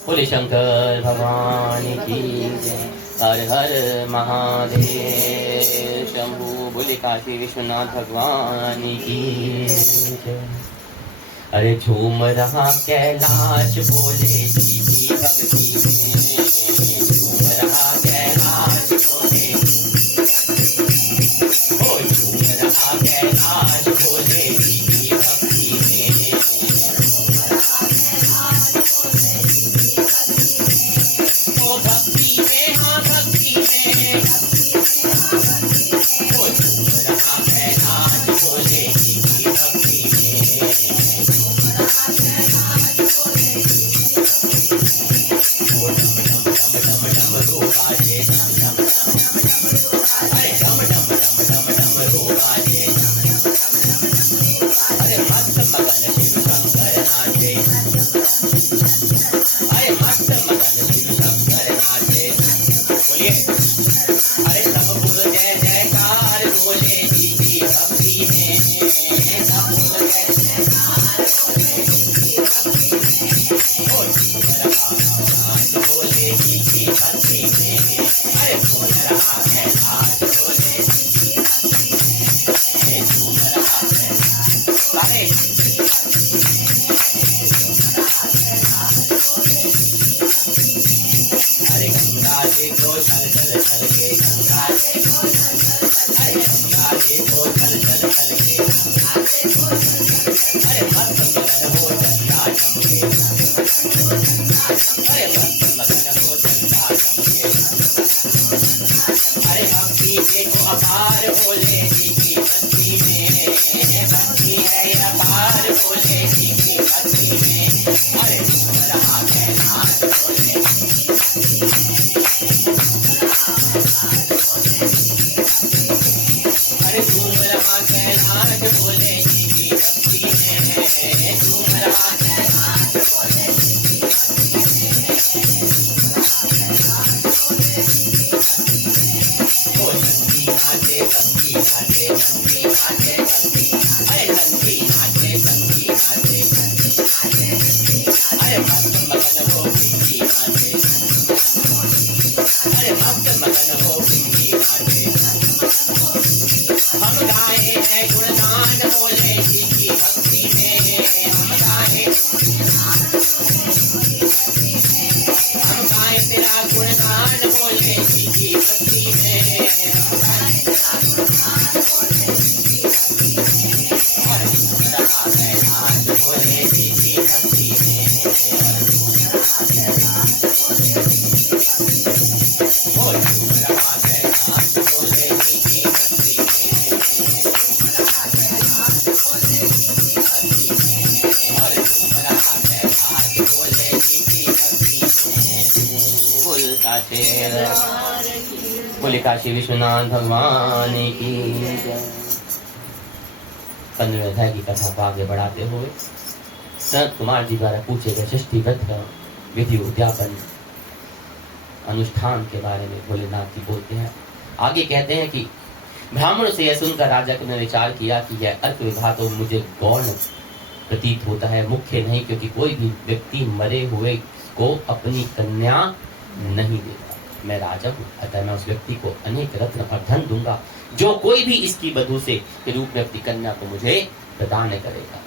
बोले शंकर भगवान की जय। हर हर महादेव शंभु। बोले काशी विश्वनाथ भगवान की जय। अरे झूम रहा कैलाश बोले जी की भक्ति में। झूम रहा कैलाश बोले, ओ झूम रहा कैलाश बोले जी की भक्ति में। ओ भक्ति में, हाँ भक्ति में, ओ झूम रहा कैलाश बोले जी की भक्ति में। ओ डम डम डम डम डम रो बाजे, डम डम अरे डम डम डम डम डम रो बाजे। अरे मस्त मगन शिव शंकर नाचे, अरे मस्त मगन शिव शंकर नाचे। बोलिए अरे सब बोल जय जयकार बोले जी की भक्ति में। सब बोल जय जयकार बोले जी की भक्ति में। ओ झूम रहा कैलाश बोले जी की भक्ति में। अरे झूम रहा कैलाश बोले जी की भक्ति में। अरे झूम रहा कैलाश अरे अरे गंगा जी को चल चल चल के, गंगा जी को चल चल चल, अरे गंगा जी को चल चल चल के, गंगा जी को चल चल चल, अरे मस्त मगन हो चंदा चमके, अरे मस्त मगन हो चंदा चमके। अरे भक्ति देखो अपार बोले जी की भक्ति में। भक्ति है अपार बोले जी की भक्ति में। अरे झूम रहा कैलाश बोले जी की भक्ति में। अरे झूम रहा कैलाश बोले जी की भक्ति में। झूम रहा कैलाश बोले जी की भक्ति में। ओ नंदी नाचे संगी नाचे, नंदी नाचे संगी, अरे नंदी नाचे संगी नाचे। अरे मस्त मगन हो पिंगी नाचे, अरे मस्त मगन हो पिंगी नाचे। हम गाए हैं गुणगान बोले जी की भक्ति में। हम गाए, हम गाए तेरा गुणगान बोले जी की भक्ति में। हम गाए तेरा गुणगान बोले जी की भक्ति में। और झूम रहा कैलाश बोले जी की भक्ति में। और झूम रहा कैलाश बोले जी की भक्ति में। और झूम रहा कैलाश बोले जी की भक्ति में। बोल काशे, बोले काशी विश्वनाथ भगवान की जय। 15वें अध्याय की कथा को आगे बढ़ाते हुए सनत कुमार जी द्वारा पूछे गए षष्ठी व्रत का विधि उद्यापन अनुष्ठान के बारे में भोलेनाथ जी बोलते हैं। आगे कहते हैं कि ब्राह्मण से यह सुनकर राजा ने विचार किया कि यह अर्क विवाह तो मुझे गौण प्रतीत होता है, मुख्य नहीं, क्योंकि कोई भी व्यक्ति मरे हुए को अपनी कन्या नहीं देता। मैं राजा हूँ, अतः मैं उस व्यक्ति को अनेक रत्न और धन दूंगा जो कोई भी इसकी वधू से के रूप में अपनी कन्या को मुझे प्रदान करेगा।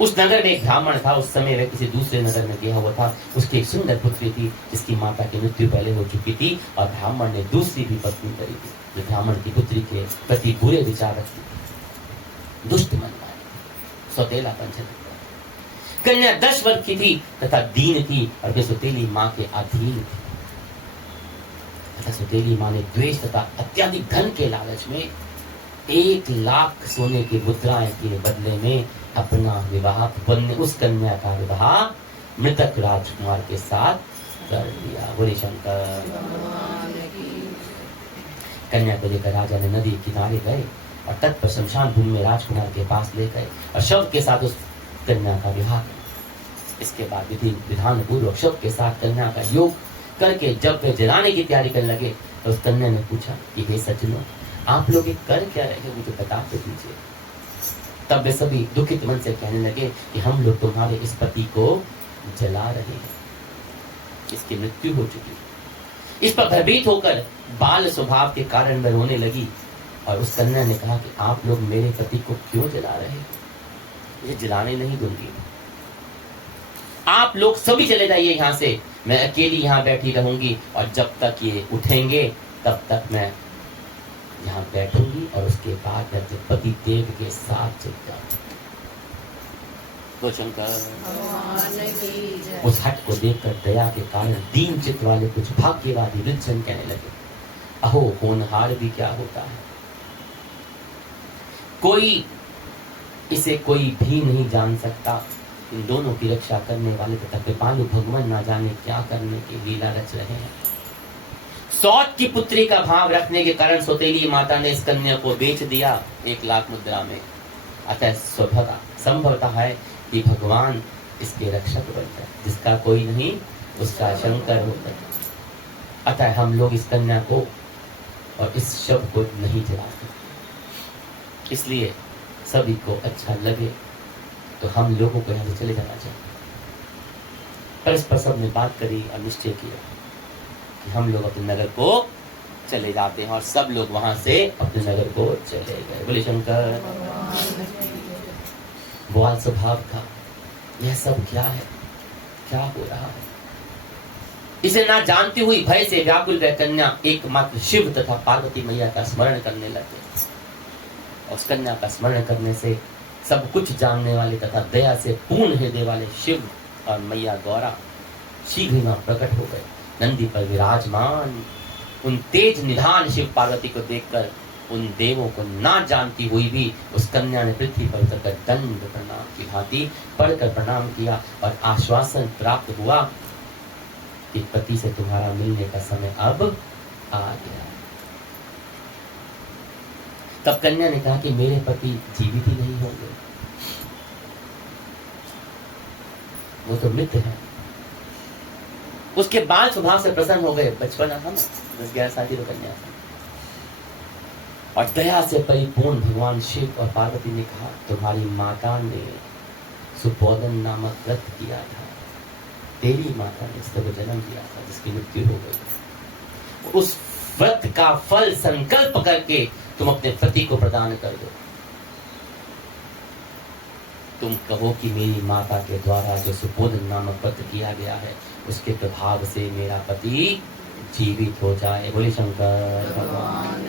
उस नगर में एक ब्राह्मण था। उस समय वह किसी दूसरे नगर में गया हुआ था। उसकी एक सुंदर पुत्री थी जिसकी माता की मृत्यु पहले हो चुकी थी और ब्राह्मण ने दूसरी भी पत्नी करी थी। जो ब्राह्मण की पुत्री के प्रति बुरे विचार रखती थी, दुष्ट मन वाली, सौतेलापन छलकता। कन्या 10 वर्ष की थी तथा दीन थी और वे सौतेली माँ के अधीन थी। तथा सौतेली माँ ने द्वेष तथा अत्याधिक धन के लालच में 1 लाख सोने की मुद्राएं के बदले में अपना विवाह, उस कन्या का विवाह मृतक राजकुमार के साथ कर दिया। बोले शंकर। कन्या को लेकर राजा ने नदी किनारे गए और तट पर शमशान भूमि में राजकुमार के पास ले गए और शव के साथ उस कन्या का विवाह किया। इसके बाद विधि विधान पूर्वक शव के साथ कन्या का योग करके जब वे जलाने की तैयारी करने लगे तो उस कन्या ने पूछा कि हे सज्जनों, आप लोग ये कर क्या रहे हो, मुझे बता तो दीजिए। तब वे सभी दुखित मन से कहने लगे कि हम लोग तुम्हारे इस पति को जला रहे हैं। इसकी मृत्यु हो चुकी। इस पर भयभीत होकर बाल स्वभाव के कारण मैं रोने लगी और उस कन्या ने कहा कि आप लोग मेरे पति को क्यों जला रहे हो? ये जलाने नहीं दूंगी, आप लोग सभी चले जाइए यहाँ से, मैं अकेली यहाँ बैठी रहूंगी और जब तक ये उठेंगे तब तक मैं यहाँ बैठूंगी और उसके बाद मैं अपने पति देव के साथ चल जाऊंगी। तो शंकर उस हट को देखकर दया के कारण दीन चित्त वाले कुछ भाग्यवादी वृद्धजन कहने लगे, अहो होनहार भी क्या होता है, कोई इसे कोई भी नहीं जान सकता। इन दोनों की रक्षा करने वाले तथा कृपालु भगवान ना जाने क्या करने की लीला रच रहे हैं। सौत की पुत्री का भाव रखने के कारण सौतेली माता ने इस कन्या को बेच दिया 1 लाख मुद्रा में। अतः संभवतः है कि भगवान इसके रक्षक बन जाए, जिसका कोई नहीं उसका शंकर होता है। अतः हम लोग इस कन्या को और इस शव को नहीं जला सकते, इसलिए सभी को अच्छा लगे तो हम लोगों को यहाँ से चले जाना चाहिए। परस्पर सबने बात करी और निश्चय किया कि हम लोग अपने नगर को चले जाते हैं और सब लोग वहां से अपने नगर को चले गए। बोले शंकर। बाल स्वभाव था, यह सब क्या है, क्या हो रहा है? इसे ना जानती हुई भय से व्याकुल वह कन्या एकमात्र शिव तथा पार्वती मैया का स्मरण करने लगे। उस कन्या का स्मरण करने से सब कुछ जानने वाले तथा दया से पूर्ण हृदय वाले शिव और मैया गौरा शीघ्र ही प्रकट हो गए। नंदी पर विराजमान उन तेज निधान शिव पार्वती को देखकर उन देवों को ना जानती हुई भी उस कन्या ने पृथ्वी पर उतरकर दंड प्रणाम की भांति पढ़कर प्रणाम किया और आश्वासन प्राप्त हुआ कि पति से तुम्हारा मिलने का समय अब आ गया। तब कन्या ने कहा कि मेरे पति जीवित ही नहीं होंगे, वो तो मृत है। उसके बाल स्वभाव से प्रसन्न हो गए, बचपना था ना, 10-11 साल की तो कन्या था। और दया से परिपूर्ण भगवान शिव और पार्वती ने कहा, तुम्हारी माता ने सुपोदन नामक व्रत किया था, तेरी माता ने इसको जन्म दिया था जिसकी मृत्यु हो गई। उस व्रत का फल संकल्प करके तुम अपने पति को प्रदान कर दो। तुम कहो कि मेरी माता के द्वारा जो सुपोदन नामक व्रत किया गया है उसके प्रभाव से मेरा पति जीवित हो जाए। बोले शंकर भगवान।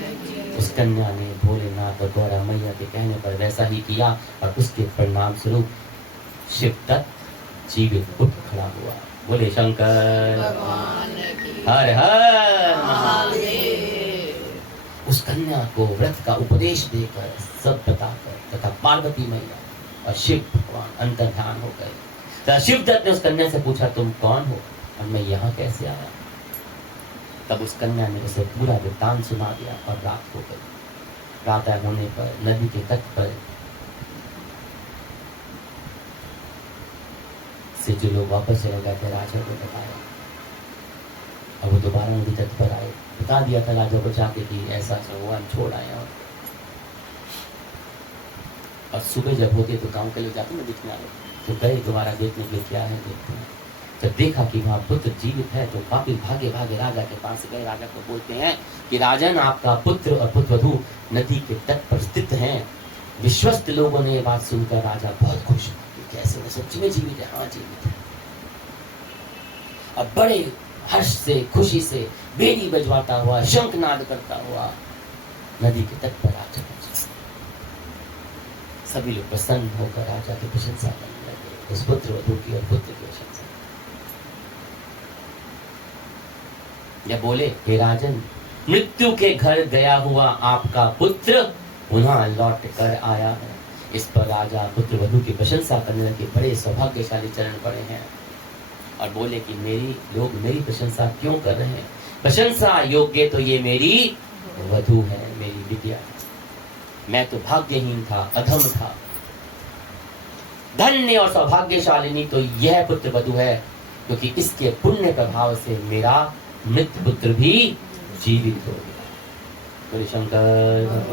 उस कन्या ने भोलेनाथ और गौरा मैया के कहने पर वैसा ही किया और उसके परिणाम स्वरूप शिव तत्व जीवित उठ खड़ा हुआ। बोले शंकर भगवान। हर हर महादेव। उस कन्या को व्रत का उपदेश देकर सब बताकर तथा पार्वती मैया और शिव भगवान अंतर्ध्यान हो गए। तथा शिवदत्त ने उस कन्या से पूछा, तुम कौन हो और मैं यहाँ कैसे आया? तब उस कन्या ने उसे पूरा वृत्तांत सुना दिया और रात हो गई। प्रातः होने पर नदी के तट पर से जो लोग वापस चले गए थे राजा को बताया। अब वो दोबारा नदी तट पर आए, बता दिया था राजा को जाके कि ऐसा हुआ, हम छोड़ आए। और सुबह जब होते तो गांव के लोग जाते नदी किनारे, तो गए दोबारा देखने के लिए क्या है देखते हैं। जब देखा कि वहाँ पुत्र जीवित है तो काफी भागे भागे राजा के पास गए। राजा को बोलते हैं कि राजन, आपका पुत्र और पुत्रवधू नदी के तट पर स्थित हैं। विश्वस्त लोगों ने ये बात सुनकर राजा बहुत खुश कि कैसे वो सच्ची में जीवित है? हाँ जीवित है। अब बड़े हर्ष से खुशी से बेड़ी बजवाता हुआ शंखनाद करता हुआ नदी के तट पर राजा पहुंचा। सभी लोग प्रसन्न होकर राजा की प्रशंसा करने लगे, उस पुत्र वधू की और पुत्र की प्रशंसा। या बोले, हे राजन, मृत्यु के घर गया हुआ आपका पुत्र पुनः लौट कर आया है। इस पर राजा पुत्र वधू की प्रशंसा करने लगे। बड़े सौभाग्यशाली चरण पड़े हैं और बोले कि लोग मेरी प्रशंसा क्यों कर रहे हैं? प्रशंसा योग्य तो ये मेरी वधू है, मेरी विद्या। मैं तो भाग्यहीन था, अधम था। धन्य और सौभाग्यशालिनी तो यह पुत्र वधू है, क्योंकि इसके पुण्य प्रभाव से मेरा मृत पुत्र भी जीवित हो गया। बोले शंकर।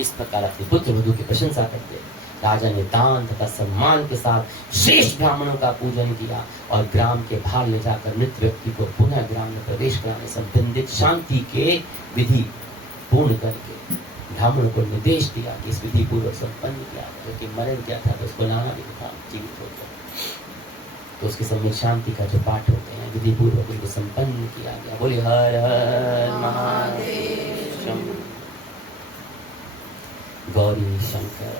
इस प्रकार अपने पुत्र वधू की प्रशंसा करते राजा ने दान तथा सम्मान के साथ श्रेष्ठ ब्राह्मणों का पूजन किया और ग्राम के बाहर ले जाकर मृत व्यक्ति को पुनः ग्राम में प्रवेश कराने संबंधित शांति के विधि पूर्ण करके ब्राह्मणों को निर्देश दिया कि इस विधि पूर्वक संपन्न किया, क्योंकि मरण क्या था तो उसको लाना भी था, जीवित हो गया तो उसके समय शांति का जो पाठ होते हैं विधि पूर्वक उनको संपन्न किया गया। बोले हर हर महादेव गौरी शंकर।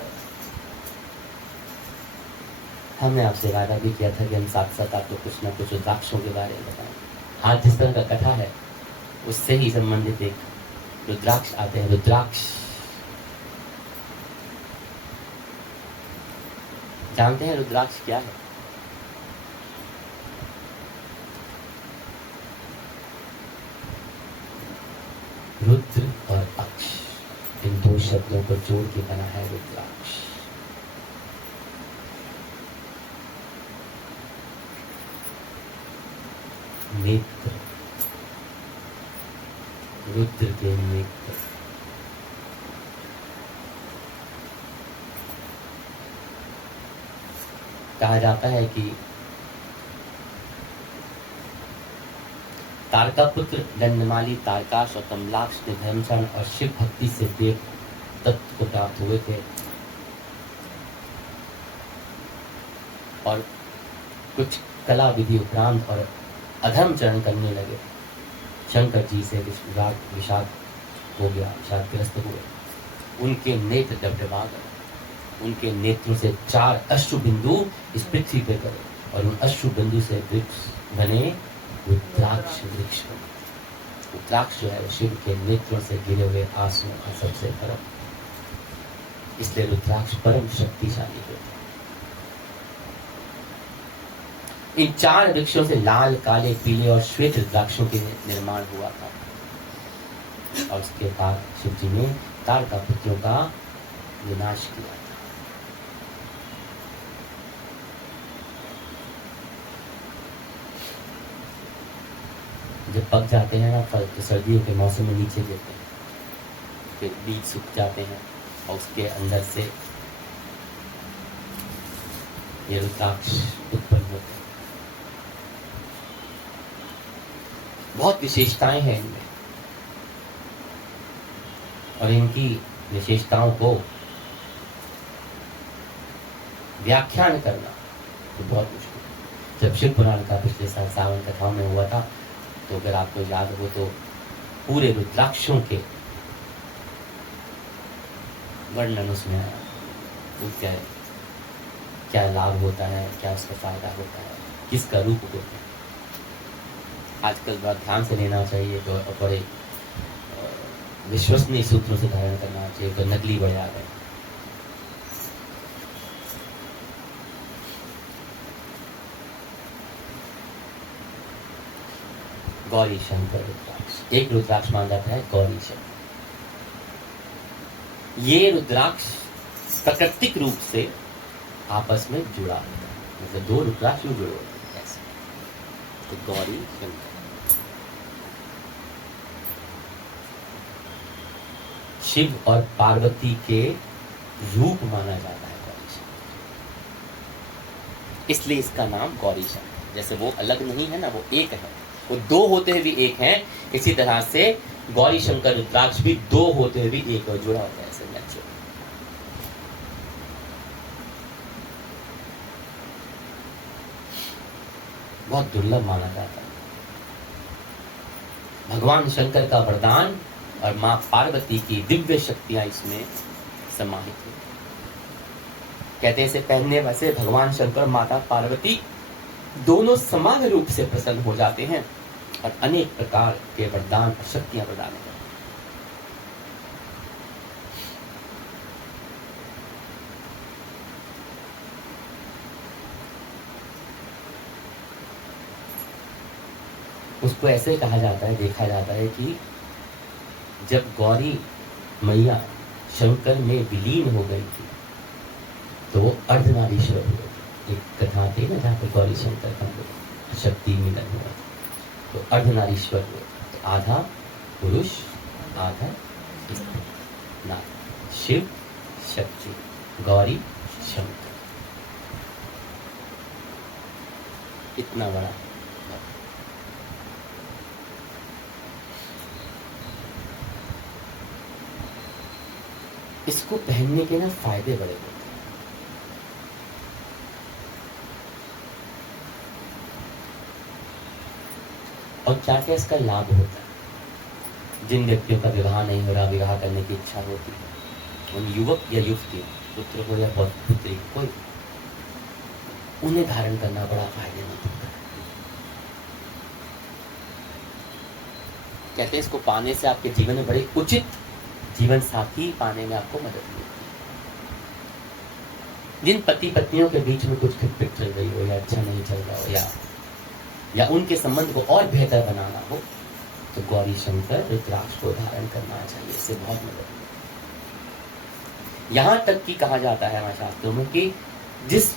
हमने आपसे वादा भी किया था कि हम साथ साथ आपको कुछ ना कुछ रुद्राक्षों के बारे में बताएं। आज जिस तरह का कथा है उससे ही संबंधित एक रुद्राक्ष आते हैं। रुद्राक्ष जानते हैं रुद्राक्ष क्या है? रुद्र और अक्ष, इन दो शब्दों को जोड़ के बना है रुद्राक्ष। नेत्र, रुद्र के नेत्र। कहा जाता है कि तारका पुत्र दंडमाली तारकाश और कमलाक्ष ने धर्मचरण और शिव भक्ति से देव तत्व को प्राप्त हुए थे और कुछ कला विधि उपरांत और अधर्मचरण करने लगे। शंकर जी से विषाद हो गया, विषादग्रस्त हुए। उनके नेत्र डबडबा गए, उनके नेत्रों से 4 अश्रु बिंदु इस पृथ्वी पर गए और उन अश्रु बिंदु से वृक्ष बने रुद्राक्ष वृक्ष। रुद्राक्ष जो है शिव के नेत्रों से गिरे हुए आंसुओं का सबसे परम, इसलिए रुद्राक्ष परम शक्तिशाली होते हैं। इन 4 वृक्षों से लाल, काले, पीले और श्वेत रुद्राक्षों के निर्माण हुआ था और उसके बाद शिव जी ने तारका पुत्रों का विनाश किया। जब पक जाते हैं ना फल तो सर्दियों के मौसम में नीचे गिरते हैं, फिर बीज सूख जाते हैं और उसके अंदर से ये रुद्राक्ष उत्पन्न होते हैं। बहुत विशेषताएं हैं इनमें और इनकी विशेषताओं को व्याख्यान करना तो बहुत मुश्किल है। जब शिव पुराण का पिछले साल सावन कथाओं में हुआ था तो अगर आपको याद हो तो पूरे रुद्राक्षों के वर्णन उसमें आया, वो क्या लाभ होता है, क्या उसका फायदा होता है, किसका रूप होता है। आजकल बड़ा ध्यान से लेना चाहिए तो बड़े विश्वसनीय सूत्रों से धारण करना चाहिए, तो नकली बढ़ जा रहे हैं। गौरी शंकर रुद्राक्ष, एक रुद्राक्ष माना जाता है गौरी शंकर। ये रुद्राक्ष प्राकृतिक रूप से आपस में जुड़ा होता है, मतलब 2 रुद्राक्ष में जुड़े होते हैं ऐसे। तो गौरी शंकर शिव और पार्वती के रूप माना जाता है गौरी शंकर, इसलिए इसका नाम गौरी शंकर। जैसे वो अलग नहीं है ना, वो एक है, वो 2 होते हुए भी एक हैं, इसी तरह से गौरी शंकर रुद्राक्ष भी 2 होते हुए भी एक और जुड़ा होता है ऐसे नेचुरल। बहुत दुर्लभ माना जाता है। भगवान शंकर का वरदान और मां पार्वती की दिव्य शक्तियां इसमें समाहित हैं। कहते हैं इसे पहनने वैसे भगवान शंकर माता पार्वती दोनों समान रूप से प्रसन्न हो जाते हैं और अनेक प्रकार के वरदान और शक्तियां प्रदान करते हैं। उसको ऐसे कहा जाता है, देखा जाता है कि जब गौरी मैया शंकर में विलीन हो गई थी तो वो अर्धनारीश्वर हुए। एक कथा थी ना जहाँ पर गौरी शंकर का शक्ति मिलन हुआ, तो अर्धनारीश्वर हुए, तो आधा पुरुष आधा स्त्री, ना शिव शक्ति, गौरी शंकर। इतना बड़ा इसको पहनने के ना फायदे बड़े होते हैं। और क्या क्या इसका लाभ होता है। जिन व्यक्तियों का विवाह नहीं हो रहा, विवाह करने की इच्छा होती है, उन युवक या युवती, पुत्र हो या पुत्री, कोई, उन्हें धारण करना बड़ा फायदेमंद होता है। कहते हैं इसको पाने से आपके जीवन में बड़े उचित जीवन साथी पाने में आपको मदद मिलती है। जिन पति पत्नियों के बीच में कुछ खटपट चल रही हो या अच्छा नहीं चल रहा हो या उनके संबंध को और बेहतर बनाना हो, तो गौरी शंकर रुद्राक्ष को धारण करना चाहिए। इससे बहुत मदद मिलती है। यहां तक कि कहा जाता है हमारे शास्त्रों में कि जिस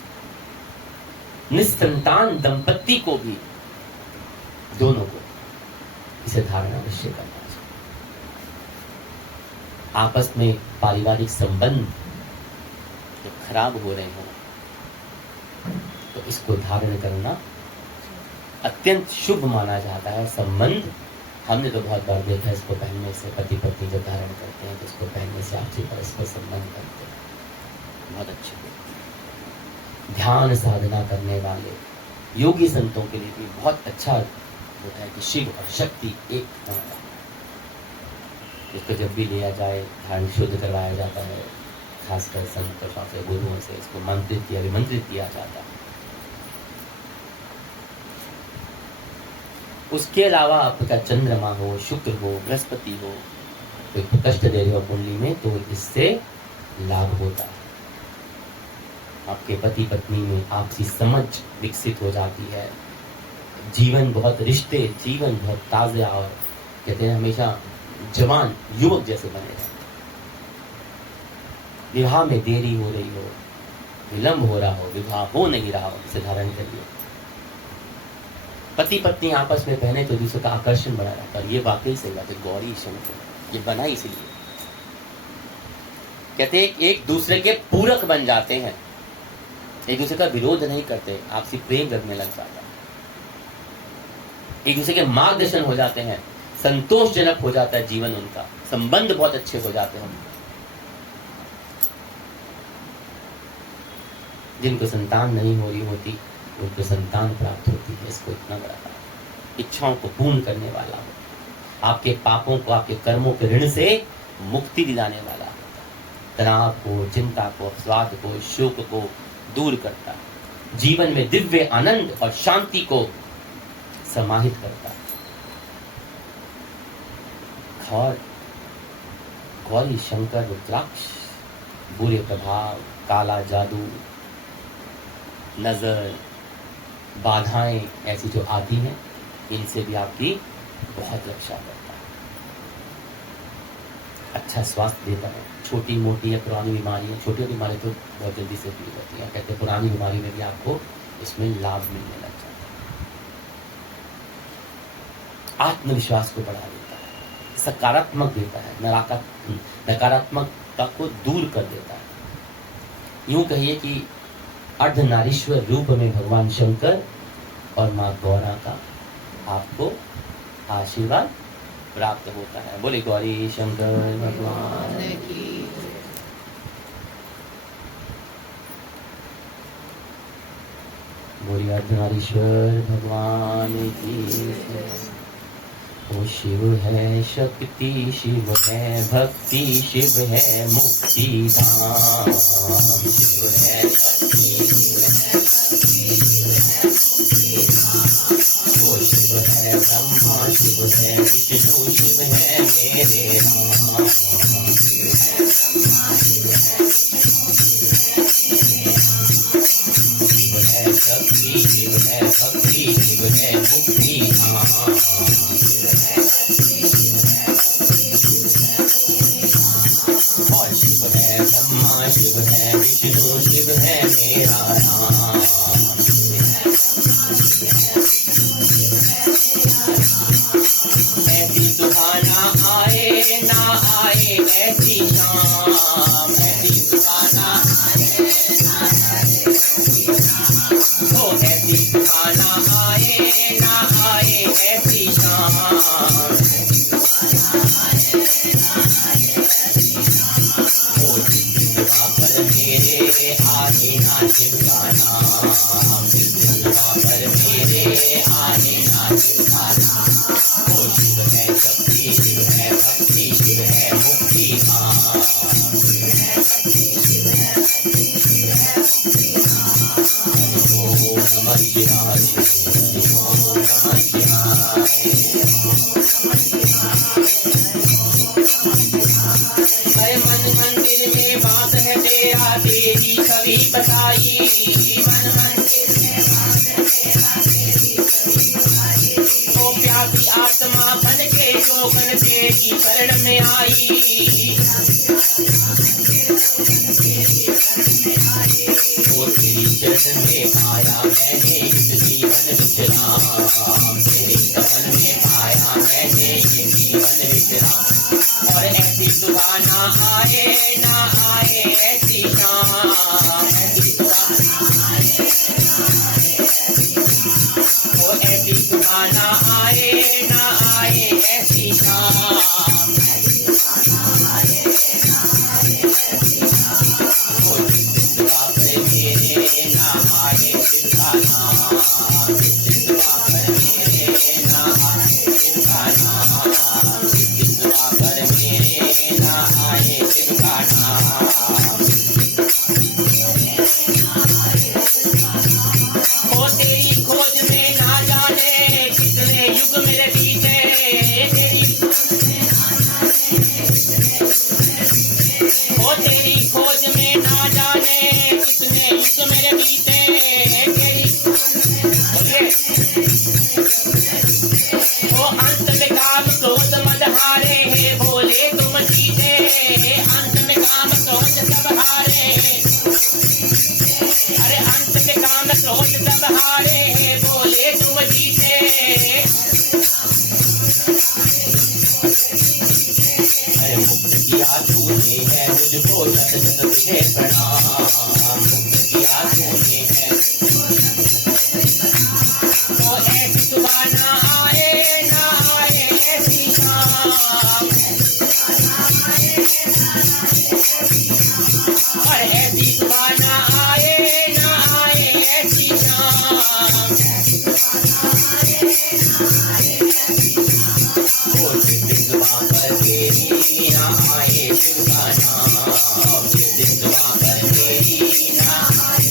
निसंतान दंपत्ति को भी, दोनों को इसे धारण अवश्य करना चाहिए। आपस में पारिवारिक संबंध तो खराब हो रहे हो, तो इसको धारण करना अत्यंत शुभ माना जाता है। संबंध हमने तो बहुत बार देखा है, इसको पहनने से पति पत्नी जब धारण करते हैं तो इसको पहनने से आपसी परस्पर संबंध करते हैं, बहुत अच्छे। ध्यान साधना करने वाले योगी संतों के लिए भी बहुत अच्छा होता है कि शिव और शक्ति एक न हो। इसको जब भी लिया जाए, ध्यान शुद्ध करवाया जाता है, खासकर संत शास्त्र गुरुओं से इसको मंत्रित या विमंत्रित किया जाता है। उसके अलावा आपका चंद्रमा हो, शुक्र हो, बृहस्पति हो, तो कष्ट दे रहे हो कुंडली में, तो इससे लाभ होता है। आपके पति पत्नी में आपसी समझ विकसित हो जाती है। जीवन बहुत ताज़ा और कहते हैं हमेशा जवान युवक जैसे बने रहते। विवाह में देरी हो रही हो, विलंब हो रहा हो, विवाह हो नहीं रहा हो, इसे धारण करिए। पति पत्नी आपस में पहने तो दूसरे का आकर्षण बना रहता है। ये वाकई सही बात है। गौरी शंकर ये बना इसलिए, कहते हैं एक दूसरे के पूरक बन जाते हैं, एक दूसरे का विरोध नहीं करते, आपसी प्रेम करने लग जाता है, एक दूसरे के मार्गदर्शन हो जाते हैं, संतोषजनक हो जाता है जीवन, उनका संबंध बहुत अच्छे हो जाते हैं। जिनको संतान नहीं हो रही होती उनको संतान प्राप्त होती है। इसको इतना बड़ा इच्छाओं को पूर्ण करने वाला हो, आपके पापों को, आपके कर्मों के ऋण से मुक्ति दिलाने वाला होता है। तनाव को, चिंता को, स्वाद को, शोक को दूर करता है, जीवन में दिव्य आनंद और शांति को समाहित करता है। और गौरी शंकर रुद्राक्ष बुरे प्रभाव, काला जादू, नजर, बाधाएं ऐसी जो आती हैं, इनसे भी आपकी बहुत रक्षा करता है। अच्छा स्वास्थ्य देता है। छोटी मोटी या पुरानी बीमारियां, छोटी बीमारी तो बहुत जल्दी से दूर होती है, कहते हैं पुरानी बीमारी में भी आपको इसमें लाभ मिलने लग जाता है। आत्मविश्वास को बढ़ा देता है, सकारात्मक देता है, नकारात्मकता को दूर कर देता है। यूं कहिए कि अर्धनारीश्वर रूप में भगवान शंकर और माँ गौरा का आपको आशीर्वाद प्राप्त होता है। बोले गौरी शंकर भगवान की। बोले अर्धनारीश्वर भगवान की। वो शिव है शक्ति, शिव है भक्ति, शिव है मुक्ति धाम, शिव है शक्ति, वो शिव है ब्रह्मा, शिव है विष्णु, शिव है मेरे राम, शिव है शक्ति, शिव है भक्ति, शिव है मुक्ति धाम, और शिव है ब्रह्मा, शिव है विष्णु, शिव है मेरा राम। नाम, पर मेरे आने ना शिव का नाम। ओ शिव है शक्ति, शिव है भक्ति, शिव है मुक्ति धाम। ओम नमः शिवाय, ओम नमः शिवाय। हरे मन मंदिर में बात है तेरा, तेरी छवि बसाई। मन मंदिर में बात है तेरा, तेरी छवि बसाई। ओ प्यासी आत्मा बन के जोगन तेरी शरण में आई। ओ तेरी शरण में आया मैंने इस जीवन विश्राम, तेरी शरण में आया मैंने ये जीवन विश्राम। और ऐसी सुबह ना आए ना आए ऐसी शाम, ऐसी सुबह ना आए ना आए ऐसी शाम। ओ ऐसी सुबह ना आए ना आए ऐसी शाम, ऐसी सुबह ना आए ना आए ऐसी शाम। ओ जिस सुबह पर मेरे ना आए शिव का नाम, जिस सुबह पर मेरे ना आए शिव का नाम, जिस सुबह पर मेरे ना आए शिव का नाम। ओ तेरी खोज में ना जाने कितने युग मेरे बीते, ओ तेरी खोज में ना जाने कितने युग मेरे बीते। ओ अंत में काम क्रोध मद हारे हे भोले तुम जीते, अंत में काम क्रोध सब हारे। अरे अंत में काम क्रोध सब हारे हे भोले तुम जीते। अरे मुक्त किया तूने है मुझको शत शत तुझे प्रणाम, मुक्त किया तूने है। तो ऐसी सुबह ना आए ना आए ऐसी शाम, और ऐसी सुबह ना आए ना आए ऐसी शाम। ओ जिस सुबह पर मेरी ना आए शिव का नाम, जिस सुबह पर मेरी ना आए।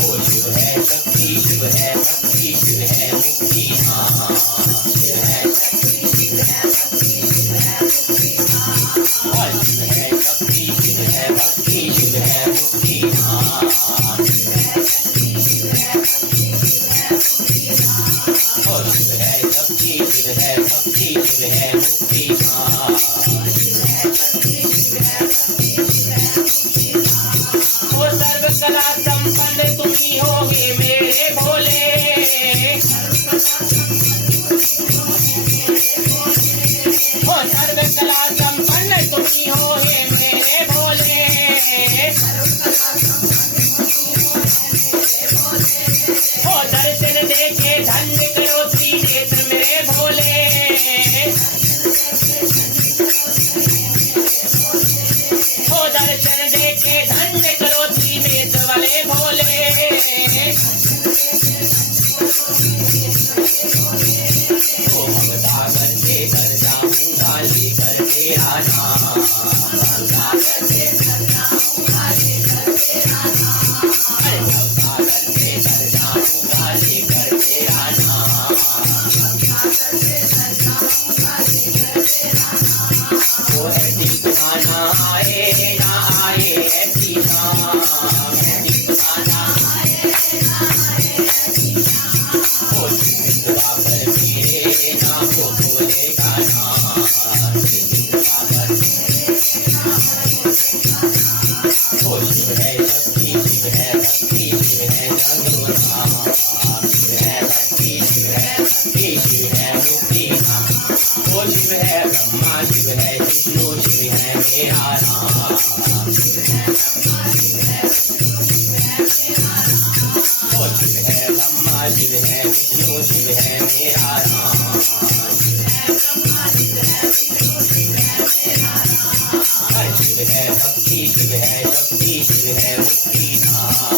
ओ शिव है शक्ति, शिव है भक्ति, शिव है मुक्ति धाम, शिव है शक्ति, शिव है भक्ति, शिव है मुक्ति धाम। और शिव है शक्ति, शिव है भक्ति, शिव है मुक्ति धाम, शिव है शक्ति, शिव है भक्ति, शिव है मुक्ति धाम। और शिव है शक्ति, शिव है भक्ति, शिव है मुक्ति धाम, शिव है शक्ति, शिव है भक्ति, शिव है मुक्ति धाम। ओ सर्व कला संपन्न तुम्ही हो हे मेरे भोले, ओ सर्व कला संपन्न तुम्ही हो हे मेरे भोले। ओ दर्शन देखे धन्य करो त्रिनेत्र मेरे भोले। ओ दर्शन देखे धन्य करो त्रिनेत्र वाले भोले। ओ भवसागर से तर जाऊंगा लेकर तेरा नाम, भवसागर से तर जाऊंगा लेकर तेरा नाम। अरे भवसागर से तर जाऊंगा लेकर तेरा नाम, भवसागर से तर जाऊंगा लेकर तेरा नाम। ओ ऐसी सुबह ना आए ना आए ऐसी शाम, ऐसी सुबह ना आए ना आए ऐसी शाम। ओ जिस सुबह पर मेरे ना हो भोले का नाम, जिस सुबह पर मेरे ना हो भोले का नाम। ओ शिव है शक्ति, शिव है भक्ति, शिव है जगन्नाथ, शिव है भक्ति, शिव है भक्ति, शिव है मुक्ति धाम। ओ शिव है ब्रह्मा, शिव है विष्णु, शिव है मेरा नाम, शिव है ब्रह्मा, शिव है विष्णु, शिव है मेरा नाम। ओ शिव है ब्रह्मा, शिव है विष्णु, शिव है मेरा नाम, शिव है ब्रह्मा, शिव है विष्णु, शिव है मेरा नाम। शिव है भक्ति, शिव है शक्ति, शिव है मुक्ति धाम।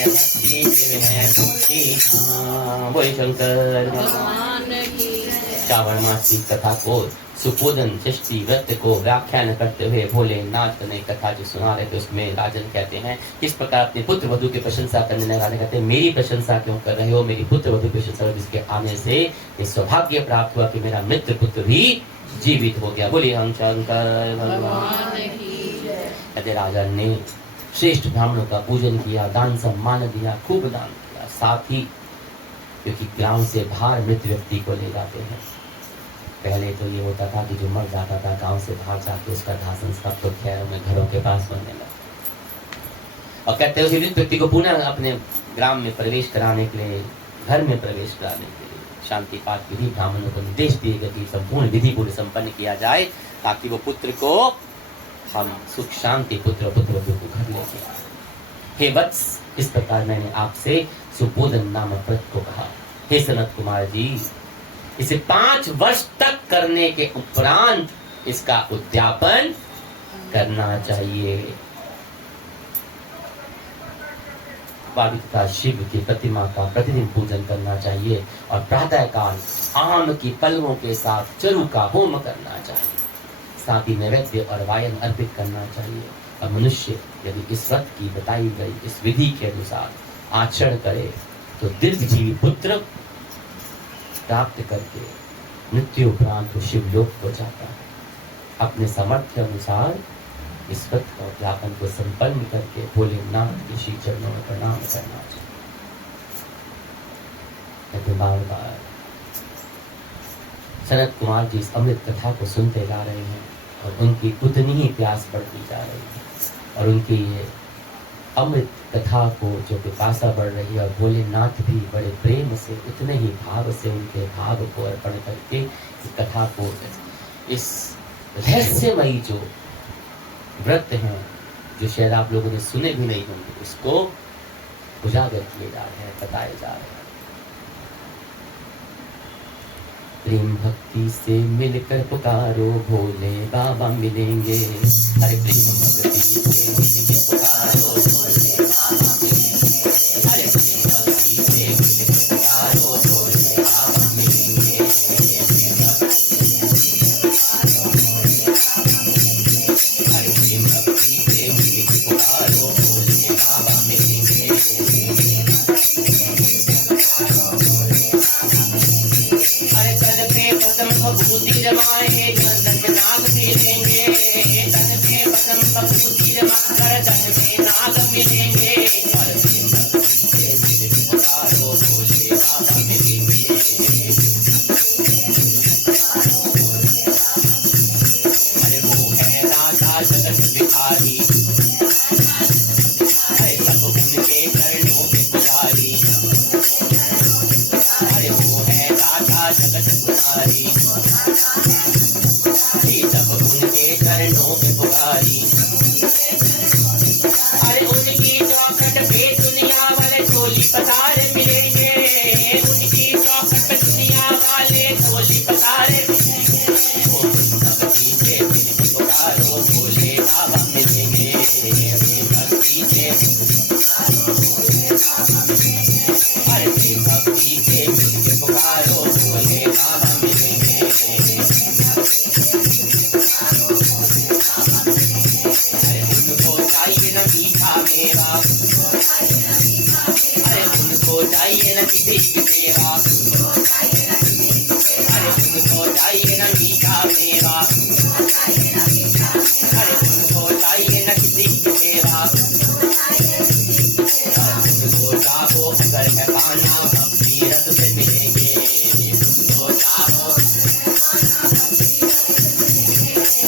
है भक्ति फिर है मुक्ति धाम। बोले शंकर भगवान की। श्रावण मास की कथा को सुपोधन षष्ठी व्रत को व्याख्यान करते हुए भोलेनाथ ने कथा जो सुना रहे थे उसमें राजन कहते हैं किस प्रकार अपने पुत्र वधु की प्रशंसा करने लगे। राजा कहते हैं मेरी प्रशंसा क्यों कर रहे हो, मेरी पुत्र वधु की प्रशंसा, जिसके आने से ये सौभाग्य प्राप्त हुआ कि मेरा मित्र पुत्र भी जीवित हो गया। बोले हम शंकर भगवान की। कहते राजा ने श्रेष्ठ ब्राह्मणों का पूजन किया, दान सम्मान दिया, खूब दान किया। साथ ही क्योंकि ग्राम से बाहर मृत व्यक्ति को ले जाते हैं, पहले तो ये होता था कि जो मर जाता था गांव से बाहर जाके उसका दाह संस्कार तो खैरों में घरों के पास बनने लगा। और कहते हैं उसी व्यक्ति को पुनः अपने ग्राम में प्रवेश कराने के लिए, घर में प्रवेश कराने के लिए शांति पाठ विधि ब्राह्मणों को निर्देश दिए गए कि संपूर्ण विधि पूर्ण संपन्न किया जाए ताकि वो पुत्र को हम सुख शांति पुत्र को घर ले जाए। हे वत्स, इस प्रकार मैंने आपसे सुबोधन नामक व्रत को कहा। हे सनत कुमार जी, इसे 5 वर्ष तक करने के उपरांत इसका उद्यापन करना चाहिए। पवित्र शिव की प्रतिमा का प्रतिदिन पूजन करना चाहिए और प्रातः काल आम की पलवों के साथ चरु का होम करना चाहिए। साथ ही नैवेद्य और वायन अर्पित करना चाहिए। और मनुष्य यदि इस व्रत की बताई गई इस विधि के अनुसार आचरण करे तो दीर्घजीवी पुत्र प्राप्त करके मृत्यु उपरांत वो शिवलोक को जाता है। अपने सामर्थ्य अनुसार इस व्रत का उद्यापन को संपन्न करके भोलेनाथ के श्री चरणों में प्रणाम करना चाहिए। बार बार सनत कुमार जी इस अमृत कथा को सुनते जा रहे हैं और उनकी उतनी ही प्यास बढ़ती जा रही है और उनकी ये अमृत कथा को जो पिपासा बढ़ रही है और भोलेनाथ भी बड़े प्रेम से उतने ही भाव से उनके भाव को अर्पण करके इस कथा को, इस रहस्यमयी जो व्रत हैं जो शायद आप लोगों ने सुने भी नहीं होंगे, उसको उजागर किए जा रहे हैं, बताए जा रहे हैं। प्रेम भक्ति से मिलकर पुकारो भोले बाबा मिलेंगे। हरे प्रेम भक्ति से मिलकर पुकारो भोले बाबा मिलेंगे। हरे प्रेम भक्ति से मिलकर पुकारो भोले बाबा मिलेंगे। हरे प्रेम भक्ति से मिलकर पुकारो भोले बाबा मिलेंगे। अरे तन पे पदम भभूति रमाए बंधन में नाग मिलेंगे। तन पे पदम भभूति रमाकर तन में नाग मिलेंगे। हर प्रेम भक्ति से मिलकर पुकारो भोले बाबा मिलेंगे। अरे वो है राजा जगत बिहारी, अरे सब उनके चरणों में पुजारी। अरे वो है राजा जगत पुजारी, सब उनके चरणों में पुजारी। अरे उनकी चौखट पे दुनिया वाले झोली पतारे मिलेंगे। उनकी चौखट पे दुनिया वाले झोली पतारे मिलेंगे। भक्ति से मिलकर पुकारो भोले बाबा मिलेंगे। भक्ति से अरे भक्ति से मिलकर पुकारो भोले बाबा मिलेंगे। अरे उनको चाहिए न मीठा मेवा, अरे उनको चाहिए न किसी की सेवा। अरे उनको चाहिए न मीठा मेवा, अरे उनको चाहिए न किसी की सेवा। उनको चाहो अगर है पाना भक्ति रस से मिलेंगे। उनको चाहो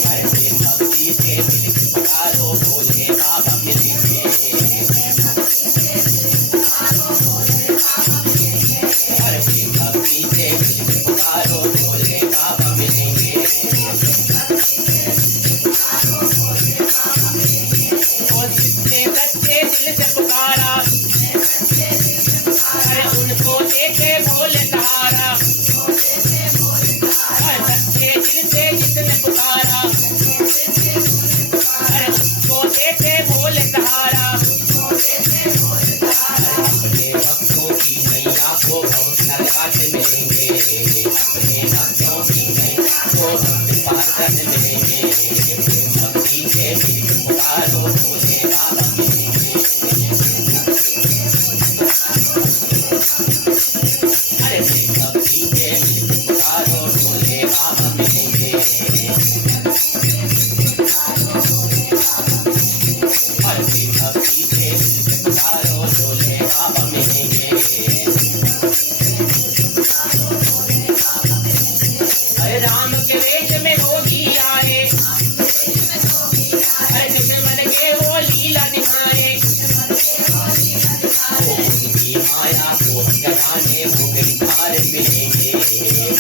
अरे प्रेम भक्ति से मिलकर पुकारो भोले बाबा मिलेंगे। पुकारो भोले बाबा मिलेंगे। अरे प्रेम भक्ति से मिलके पुकारो भोले बाबा मिलेंगे। अरे प्रेम भक्ति से मिलके पुकारो भोले बाबा मिलेंगे। अरे राम के वेश में योगी आए, अरे दुश्मन के वो लीला दिखाए, उनकी माया को क्या जाने वो कई धार मिलेंगे।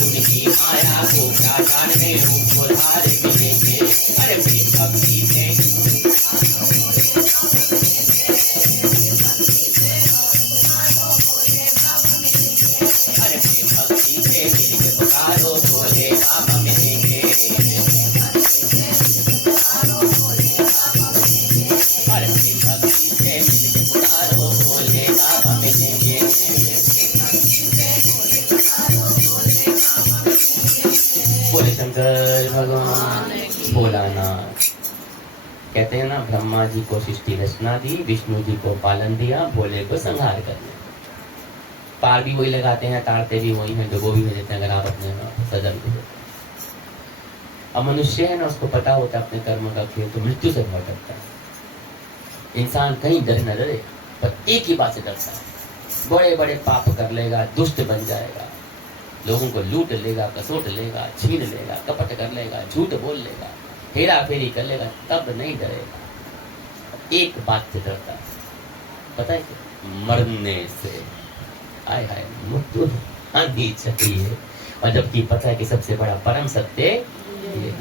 उनकी माया को क्या जाने वो धार मिलेंगे। अरे प्रेम भक्ति से अरे प्रेम भक्ति से मिलके पुकारो भोले बाबा मिलेंगे। अरे प्रेम भक्ति से मिलके पुकारो भोले बाबा मिलेंगे। बोले शंकर भगवान भोलानाथ। कहते हैं ना, ब्रह्मा जी को सृष्टि रचना दी, विष्णु जी को पालन दिया, भोले को संहार कर दिया। पार भी वही लगाते हैं, तारते भी वही हैं, डुबो भी देते हैं अगर आप अपने सदन को। अब मनुष्य है ना, उसको पता होता है अपने कर्म का खेल, तो मृत्यु से बहुत डरता है। इंसान कहीं डरे न डरे, पर एक ही बात से डरता है, बड़े बड़े पाप कर लेगा, दुष्ट बन जाएगा, लोगों को लूट लेगा, कसोट लेगा, छीन लेगा, कपट कर लेगा, झूठ बोल लेगा, हेरा फेरी कर लेगा, तब नहीं डरेगा। एक बात से डरता है, पता है क्या? मरने से। आय हाय, मृत्यु आनी चाहिए। और जबकि पता है कि सबसे बड़ा परम सत्य ये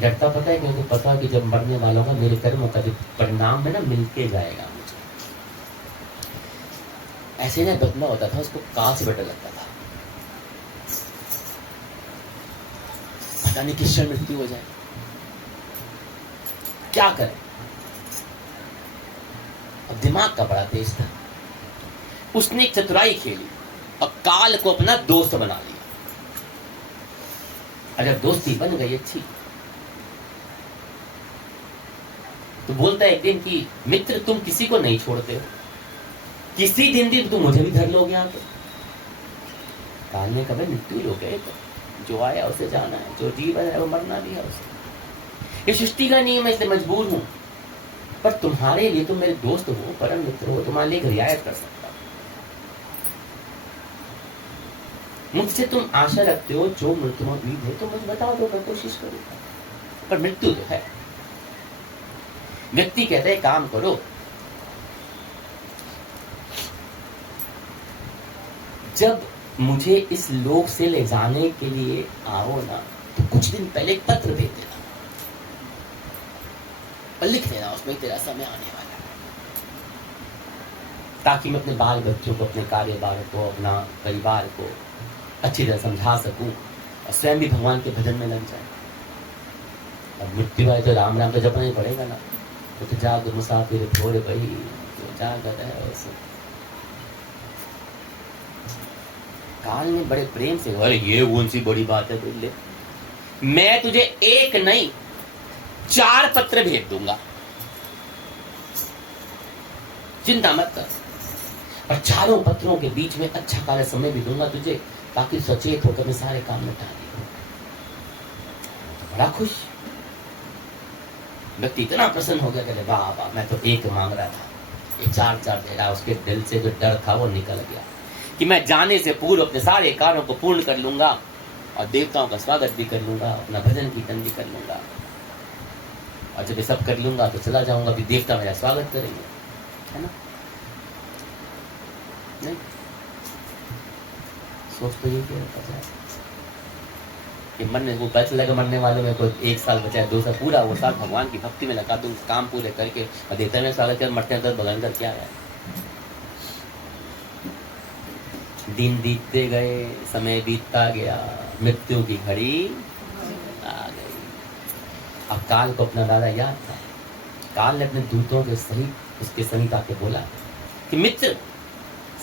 डरता, पता है क्योंकि पता है कि जब मरने वालों का मेरे कर्मों का जो परिणाम है ना, मिलके जाएगा मुझे। ऐसे ना बदला होता था, उसको काल से बड़ा लगता था, पता नहीं किस क्षण मृत्यु हो जाए, क्या करें। अब दिमाग का बड़ा तेज था, उसने एक चतुराई खेली और काल को अपना दोस्त बना लिया। अगर दोस्ती बन गई अच्छी, तो बोलता है एक दिन कि मित्र तुम किसी को नहीं छोड़ते हो, किसी दिन तुम मुझे भी धर लोगे आके। काल ने कभी मृत्यु लोगे, तो जो आया उसे जाना है, जो जीवन है वो मरना भी है उसे। ये सृष्टि का नियम है, इसलिए मजबूर हूं। पर तुम्हारे लिए, तुम मेरे दोस्त हो, परम मित्र हो, तुम्हारे लिए रियायत कर सकता हूं। मुझसे तुम आशा रखते हो, जो मृत्यु उम्मीद है तो मुझे बता दो, मैं कोशिश करूंगा। पर मृत्यु तो है। व्यक्ति कहते हैं काम करो, जब मुझे इस लोक से ले जाने के लिए आओ ना, तो कुछ दिन पहले एक पत्र भेज देना और लिख देना उसमें तेरा समय आने वाला है, ताकि मैं अपने बाल बच्चों को, अपने कार्यभार को, अपना परिवार को अच्छी तरह समझा सकूं और स्वयं भी भगवान के भजन में लग जाए। अब मृत्यु आए तो राम राम तो जपना ही पड़ेगा ना। तो जाग मुसाफिर भोर बही, तो जागत है उसे। काल ने बड़े प्रेम से, अरे ये कौन सी बड़ी बात है बोले, मैं तुझे एक नहीं 4 पत्र भेज दूंगा, चिंता मत कर। और चारों पत्रों के बीच में अच्छा काल समय भी दूंगा तुझे, ताकि सचेत होकर मैं सारे काम निपटा दिए। बड़ा खुश व्यक्ति, इतना प्रसन्न हो गया, कहते वाह वाह, मैं तो एक मांग रहा था, ये 4 दे रहा। उसके दिल से जो डर था वो निकल गया कि मैं जाने से पूर्व अपने सारे कार्यों को पूर्ण कर लूंगा और देवताओं का स्वागत भी कर लूंगा, अपना भजन कीर्तन भी कर लूंगा। और जब ये सब कर लूंगा तो चला जाऊंगा, भी देवता मेरा स्वागत करेंगे, है ना? नहीं सोच तो ये क्या कि मरने को पता चलेगा, मरने वालों में कोई 1 साल बचा है, 2 साल, पूरा वो साल भगवान की भक्ति में लगा दूं, काम पूरे करके और देवता में स्वागत कर, मरते हैं तो भगवान कर क्या है। दिन बीतते गए, समय बीतता गया, मृत्यु की घड़ी आ गई। अब काल को अपना दादा याद था। काल ने अपने दूतों के सहित उसके समीप आके बोला कि मित्र,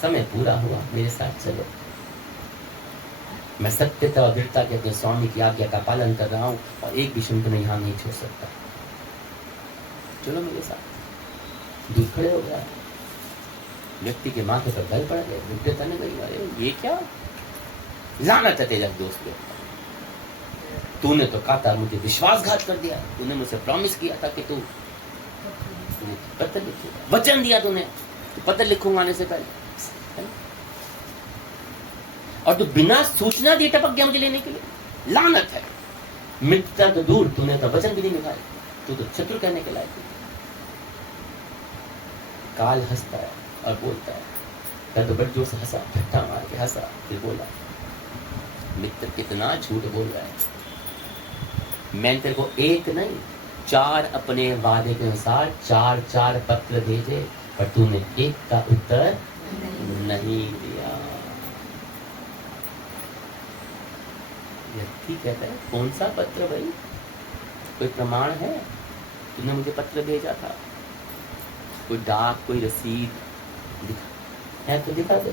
समय पूरा हुआ, मेरे साथ चलो। मैं सत्यता और दृढ़ता के अपने स्वामी की आज्ञा का पालन कर रहा हूं और एक भी क्षण तुम्हें यहां नहीं छोड़ सकता। चलो मेरे साथ। दूध खड़े हो गया, व्यक्ति के माथे पर गल पड़ गए। विक्रेता ने कही, अरे ये क्या लानत है तेरे दोस्त पे, तूने तो कहा था, मुझे विश्वासघात कर दिया, तूने मुझसे प्रॉमिस किया था कि तू पत्र लिखूंगा, वचन दिया तूने पत्र लिखूंगा आने से पहले, और तू बिना सूचना दिए टपक गया मुझे लेने के लिए, लानत है। मित्रता तो दूर, तूने तो वचन भी नहीं निभाया, तू तो शत्रु कहने के लायक। काल हंसता है और बोलता है, तो बड़े जोर से हंसा, ठट्ठा मार के हंसा, फिर बोला, मित्र कितना झूठ बोल रहा है, मैंने तेरे को एक नहीं 4 अपने वादे के अनुसार 4 पत्र भेजे, पर तूने एक का उत्तर नहीं दिया। व्यक्ति कहता है, कौन सा पत्र भाई, कोई प्रमाण है, तूने मुझे पत्र भेजा था, कोई डाक, कोई रसीद है तो दिखा दे,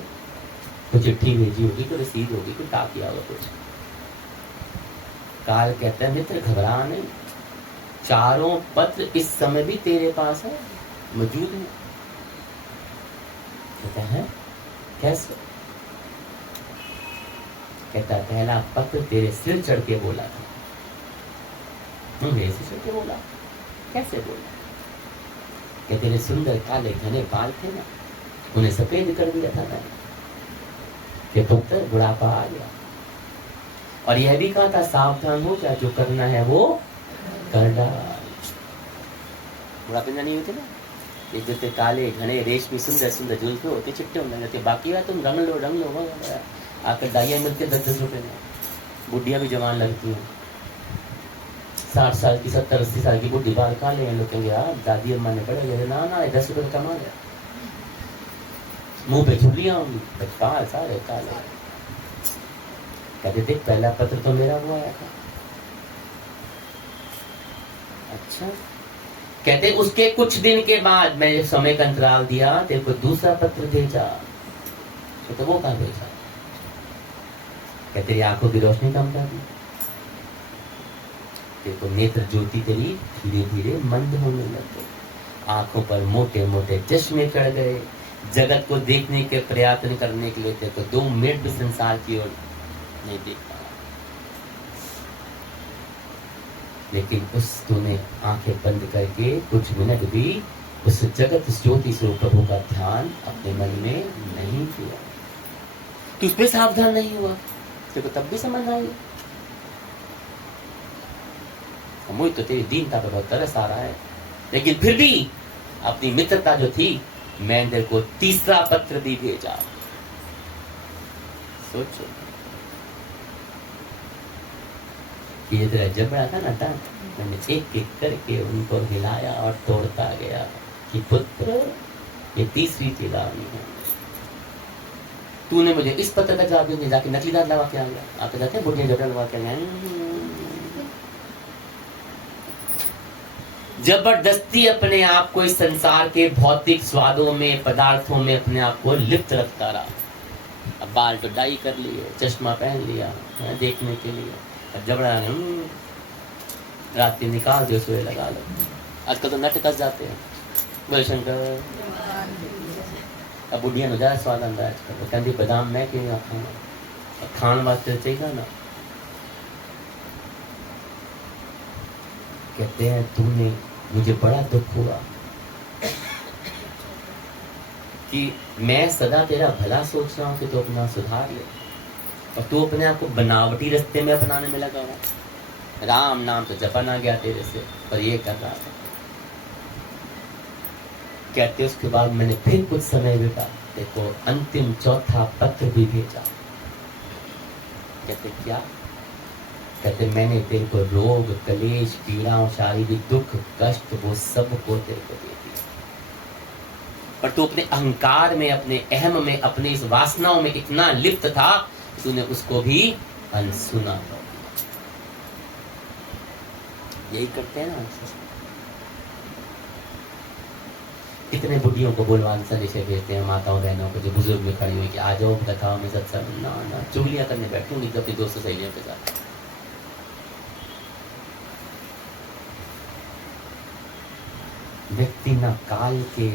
कोई चिट्ठी भेजी होगी, कोई रसीद होगी, कोई डाक किया होगा कुछ। काल कहता है, मित्र घबरा नहीं, 4 पत्र इस समय भी तेरे पास है, मौजूद है। कहता है कैसे? कहता है, पहला पत्र तेरे सिर चढ़ के बोला था। मेरे सिर चढ़ के बोला? कैसे बोला? कि तेरे सुंदर काले घने बाल थे ना, उन्हें सफेद कर दिया था मैंने, कि पुत्र बुढ़ापा आ गया, और यह भी कहा था सावधान हो जा, जो करना है वो कर डाल। बुढ़ापे नहीं होते ना, एक जैसे काले घने रेशमी सुंदर सुंदर जुल्फे होते, चिट्टे होने लगते, बाकी है तुम रंग लो आकर डाइया मिलते 10-10 रुपए में। बुढ़िया भी जवान लगती हैं, 60 साल की 70-80 साल की बुढ़ी बाल काले हैं, लोग कहेंगे यार दादी अम्मा ने पड़े, ना 10 रुपए का कमा गया, मुंह पे झुलियां होंगी, बाल सारे काले। कहते थे पहला पत्र तो मेरा वो आया था। अच्छा, कहते उसके कुछ दिन के बाद मैंने समय का अंतराल दिया, तेरे को दूसरा पत्र भेजा, तो वो कहाँ भेजा? कहते तेरी आंखों की रोशनी कम कर दी, तेरे को नेत्र ज्योति तेरी धीरे धीरे मंद होने लग गई, आंखों पर मोटे मोटे चश्मे चढ़ गए, जगत को देखने के प्रयत्न करने के लिए तेरे को 2 मिनट भी संसार की ओर नहीं देख पाया। लेकिन उस तूने आंखें बंद करके कुछ मिनट भी उस जगत ज्योति स्वरूप प्रभु का ध्यान अपने मन में नहीं किया, तू उस पर सावधान नहीं हुआ, तेरे को तब भी समझ आई। मुझे तो तेरी दीनता पर बहुत तरस आ रहा है, लेकिन फिर भी अपनी मित्रता जो थी, मैंने तेरे को तीसरा पत्र भी भेजा। सोचो, ये तेरा जबड़ा था ना दांत, मैंने एक एक करके उनको हिलाया और तोड़ता गया कि पुत्र ये तीसरी चेतावनी है। तूने मुझे इस पत्र का जवाब नहीं, जाके नकली दांत लगा के आ गया, आते जाते बुढ़िया जबड़ा लगा के आ गया, जबरदस्ती अपने आप को इस संसार के भौतिक स्वादों में, पदार्थों में अपने आप को लिप्त रखता रहा। अब बाल तो डाई कर लिए, चश्मा पहन लिया देखने के लिए, अब जबड़ा रात के निकाल दो, सोए लगा लो। आजकल तो नट कस जाते हैं, बोले शंकर। अब बुढ़िया में ज्यादा स्वाद आता है आजकल, कहती बादाम मैं क्यों ना खाना, खाने वास्ते चाहिए ना। कहते हैं तूने, मुझे बड़ा दुख हुआ कि मैं सदा तेरा भला सोच रहा हूं कि तू अपना सुधार ले, और तू अपने आप को बनावटी रास्ते में अपनाने में लगा हुआ। राम नाम तो जपा ना गया तेरे से, पर ये कर रहा था। कहते उसके बाद मैंने फिर कुछ समय बिता, देखो अंतिम चौथा पत्र भी भेजा। कहते क्या? कहते मैंने तेरे को रोग, कलेश, पीड़ा, शारीरिक दुख, कष्ट, वो सब को तेरे को दे दिया, पर तू अपने अहंकार में, अपने अहम में, अपने इस वासनाओं में इतना लिप्त था, तूने उसको भी अनसुना कर दिया। यही करते हैं ना, कितने बुढ़ियों को बुलवान संदेश भेजते हैं, माताओं बहनों को, जो बुजुर्ग में खड़ी हुई कि आ जाओ कथाओं में सत्संग, ना चुगलियां करने बैठे होंगी अपनी दोस्तों सहेलियों के साथ। व्यक्ति न काल के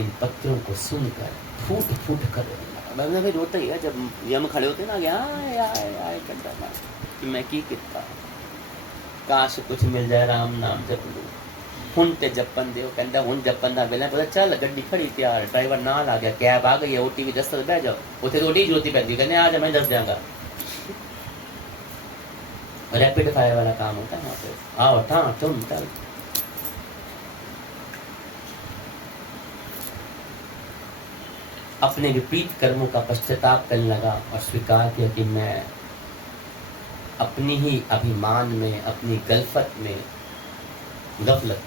इन पत्रों को सुनकर फूट फूट कर रोने लगा। रोता ही है जब यम खड़े होते ना, आए आए आए करता था कि मैं की कितना काश कुछ मिल जाए, राम नाम जप लूं। हुन ते जपन दे कहता हुन जपन दा वेला पता चल गड्डी खड़ी तैयार, ड्राइवर नाल आ गया, कैब आ गई है, ओटीवी 10 तक बह जाओ, उथे तो ओटी जोती पैंदी कहने आ जा मैं दस देंगा। रैपिड फायर वाला काम होता है वहां पे, आओ था तुम चल। अपने विपरीत कर्मों का पश्चाताप करने लगा और स्वीकार किया कि मैं अपनी ही अभिमान में, अपनी गलफत में, गफलत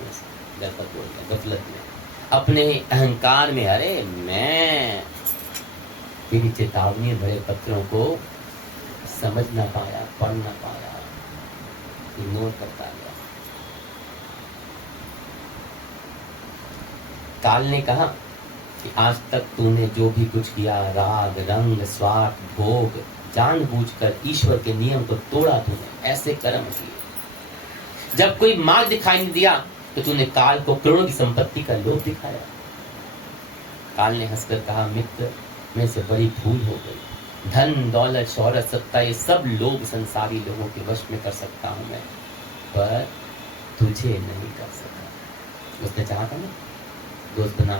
में, अपने अहंकार में, अरे मैं तेरी चेतावनी भरे पत्रों को समझ ना पाया, पढ़ ना पाया, इग्नोर करता गया। काल ने कहा कि आज तक तूने जो भी कुछ किया, राग रंग स्वार्थ भोग, जानबूझकर ईश्वर के नियम को तोड़ा तूने, ऐसे कर्म किए। जब कोई मार्ग दिखाई नहीं दिया तो तूने काल को करोड़ों की संपत्ति का लोभ दिखाया। काल ने हंसकर कहा, मित्र मेरे से बड़ी भूल हो गई। धन दौलत शोहरत सत्ता ये सब लोग संसारी लोगों के वश में कर सकता हूं मैं, पर तुझे नहीं कर सका। उसने चाहा था ना दोस्त बना,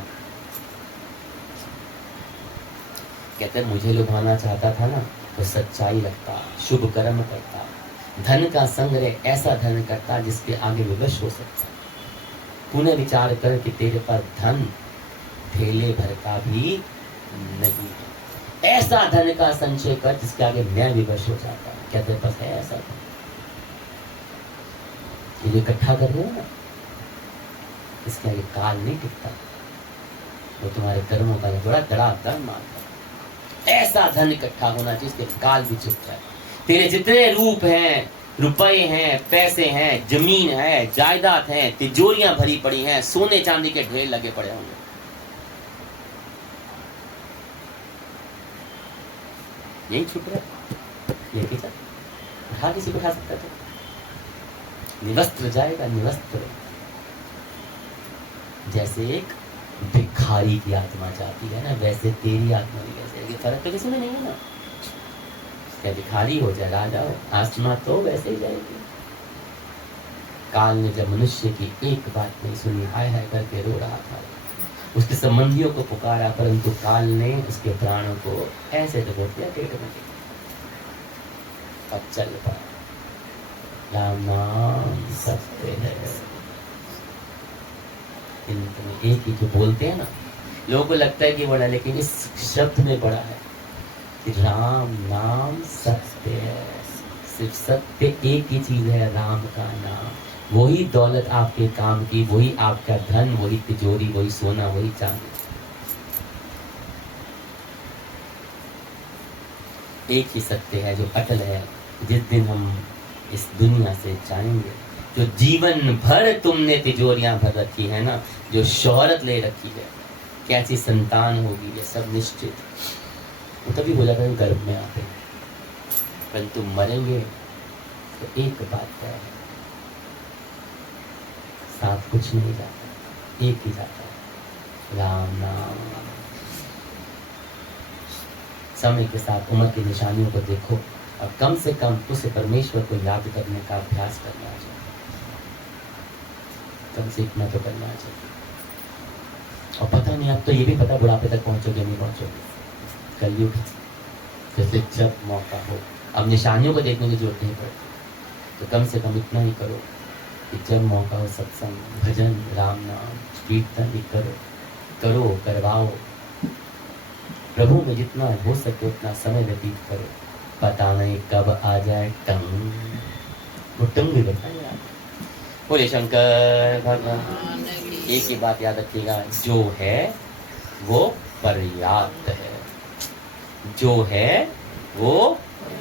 कहते मुझे लुभाना चाहता था ना तो सच्चाई रखता, शुभ कर्म करता, धन का संग्रह ऐसा धन करता जिसके आगे विवश हो सकता। तूने विचार कर कि तेरे पास धन थैले भर का भी नहीं है, ऐसा धन का संचय कर जिसके आगे मैं विवश हो जाता। क्या तेरे पास है ऐसा धन? ये इकट्ठा कर रहे हो ना, इसके आगे काल नहीं टिकता, वो तुम्हारे कर्मों का बड़ा धड़ाधड़ मारता। ऐसा धन इकट्ठा होना जिसके काल भी चुप जाए। तेरे जितने रूप हैं, रुपए हैं, पैसे हैं, जमीन है, जायदाद है, तिजोरियां भरी पड़ी हैं, सोने चांदी के ढेर लगे पड़े होंगे, यही छुप रहा। ये उठा किसी को उठा सकता था? निवस्त्र जाएगा, निवस्त्र। जैसे एक भिखारी की आत्मा जाती है ना, वैसे तेरी आत्मा भी वैसे। ये फर्क तो किसी में नहीं है ना, क्या भिखारी हो जाए राजा हो, आत्मा तो वैसे ही जाएगी। काल ने जब मनुष्य की एक बात नहीं सुनी, हाय हाय करके रो रहा था, उसके संबंधियों को पुकारा, परंतु काल ने उसके प्राणों को ऐसे दबोच दिया पेट में, अब चल पाया। राम नाम सत्य है। एक ही जो बोलते हैं ना, लोगों को लगता है कि बड़ा, लेकिन इस शब्द में बड़ा है कि राम नाम सत्य है। सिर्फ सत्य एक ही चीज है, राम का नाम। वही दौलत आपके काम की, वही आपका धन, वही तिजोरी, वही सोना, वही चांदी। एक ही सत्य है जो अटल है। जिस दिन हम इस दुनिया से जाएंगे, जो जीवन भर तुमने तिजोरियां भर रखी है ना, जो शोहरत ले रखी है, कैसी संतान होगी, ये सब निश्चित वो तभी हो जाता है गर्भ में आते हैं, परंतु मरेंगे तो एक बात तय है, साथ कुछ नहीं जाता, एक ही जाता है, राम नाम। समय के साथ उम्र की निशानियों को देखो और कम से कम उसे परमेश्वर को याद करने का अभ्यास करना चाहिए। कम से इतना तो करना चाहिए। और पता नहीं, आप तो ये भी पता बुढ़ापे तक पहुंचोगे नहीं पहुंचोगे। कलयुग जैसे जब मौका हो, अब निशानियों को देखने की जरूरत नहीं पड़ती, तो कम से कम इतना ही करो कि जब मौका हो सत्संग, भजन, राम नाम, कीर्तन भी करो, करवाओ। प्रभु में जितना हो सके उतना समय व्यतीत करो। पता नहीं कब आ जाए टंग, वो टंग भी बताए आप। बोले शंकर भगवान। एक ही बात याद रखिएगा, जो है वो पर्याप्त है, जो है वो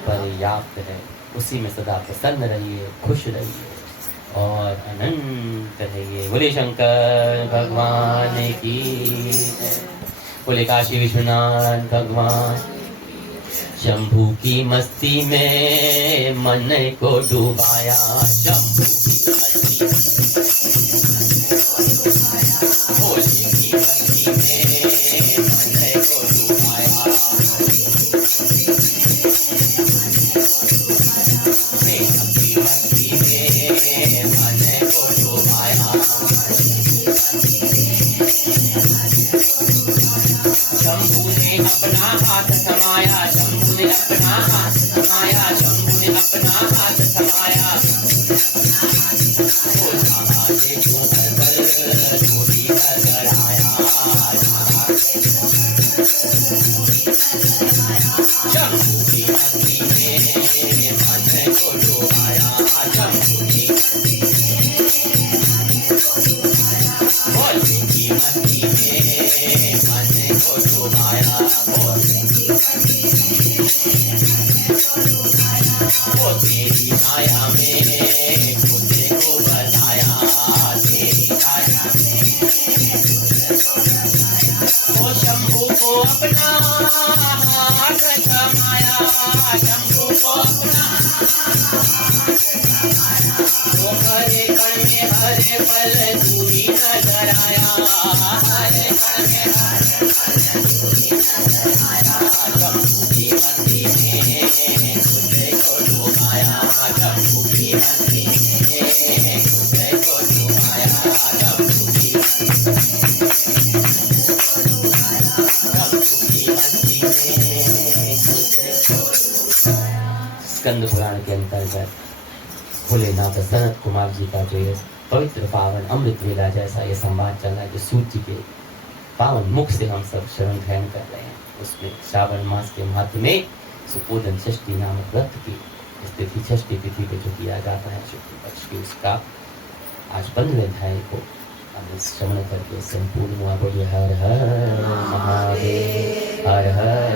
पर्याप्त है। उसी में सदा प्रसन्न रहिए, खुश रहिए और अनंत रहिए। बोले शंकर भगवान की, बोले काशी विश्वनाथ भगवान। शंभू की मस्ती में मन को डुबाया, शंभू की मस्ती हाथ थमाया, शंभु ने अपना हाथ थमाया। ओ जहाँ देखो हर पल ज्योति नजर आया, शंभु की मस्ती में मन को डुबाया, शंभु की भोले की मस्ती में मन को डुबाया, वो तेरी माया में खुद को बताया, तेरी माया वो शंभु को अपना हाथ थमाया, शंभु को अपना वो हरे कण में हरे पल तू ही नजर आया, हरे कण में हरे पल तू ही नजर आया। शंभु की मस्ती में खुद को डुबाया, शंभु की मस्ती में खुद को डुबाया, शंभु की स्कंद पुराण के अंतर्गत भोलेनाथ सनत कुमार जी का जो पवित्र पावन अमृत वेला जैसा ये संवाद चल रहा है, जो सूर्य जी के पावन मुख से हम सब शरण ग्रहण कर रहे हैं, उसमें श्रावण मास के महत्व में सुपोधन षष्ठी नामक व्रत की तिथि, षष्ठी तिथि पे जो किया जाता है शुक्ल पक्ष की, उसका आज 15वें अध्याय को श्रवण करके संपूर्ण हुआ। बोलिए हर हर महादेव, हर हर